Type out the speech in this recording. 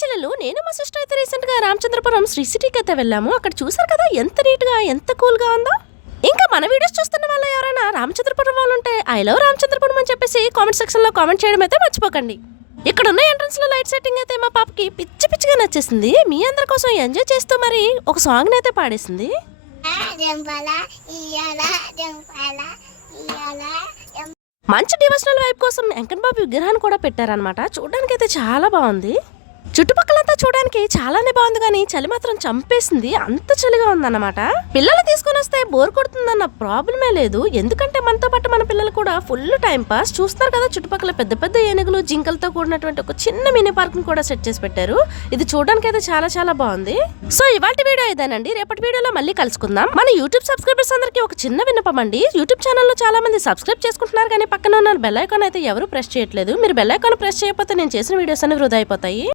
చెల్లెలు నేను మా సిస్టర్ అయితే రీసెంట్గా రామచంద్రపురం శ్రీ సిటీకి అయితే వెళ్ళాము. అక్కడ చూసారు కదా ఎంత నీట్గా ఎంత కూల్గా ఉందో? ఇంకా మన వీడియోస్ చూస్తున్న వాళ్ళు ఎవరైనా రామచంద్రపురం వాళ్ళు ఉంటే ఐ లవ్ రామచంద్రపురం అని చెప్పేసి కామెంట్ సెక్షన్లో కామెంట్ చేయడం అయితే మర్చిపోకండి. ఇక్కడ ఉన్న ఎంట్రన్స్లో లైట్ సెట్టింగ్ అయితే మా పాపకి పిచ్చి పిచ్చిగా నచ్చేసింది. మీ అందరి కోసం ఎంజాయ్ చేస్తూ మరి ఒక సాంగ్ని అయితే పాడేసింది. మంచి డివోషనల్ వైబ్ కోసం వెంకట్ బాబు విగ్రహాన్ని కూడా పెట్టారనమాట చూడడానికి అయితే చాలా బాగుంది. చుట్టుపక్కలంతా చూడడానికి చాలానే బాగుంది కానీ చలి మాత్రం చంపేసింది. అంత చలిగా ఉందన్నమాట. పిల్లలు తీసుకొని వస్తే బోర్ కొడుతుందన్న ప్రాబ్లమే లేదు. ఎందుకంటే మనతో పాటు మన పిల్లలు కూడా ఫుల్ టైం పాస్. చూస్తారు కదా చుట్టుపక్కల పెద్ద పెద్ద ఏనుగులు జింకలతో కూడినటువంటి ఒక చిన్న మినీ పార్క్ కూడా సెట్ చేసి పెట్టారు. ఇది చూడడానికి అయితే చాలా చాలా బాగుంది. సో ఇవాటి వీడియో ఇదేనండి. రేపటి వీడియోలో మళ్ళీ కలుసుకుందాం. మన యూట్యూబ్ సబ్స్క్రైబర్స్ అందరికీ ఒక చిన్న విన్నపం అండి. యూట్యూబ్ ఛానల్లో చాలా మంది సబ్స్క్రైబ్ చేసుకుంటున్నారు కానీ పక్కన ఉన్న బెల్ ఐకాన్ అయితే ఎవరు ప్రెస్ చేయట్లేదు. మీరు బెల్ ఐకాన్ ప్రెస్ చేయకపోతే నేను చేసిన వీడియోస్ అన్ని వృధా అయిపోతాయి.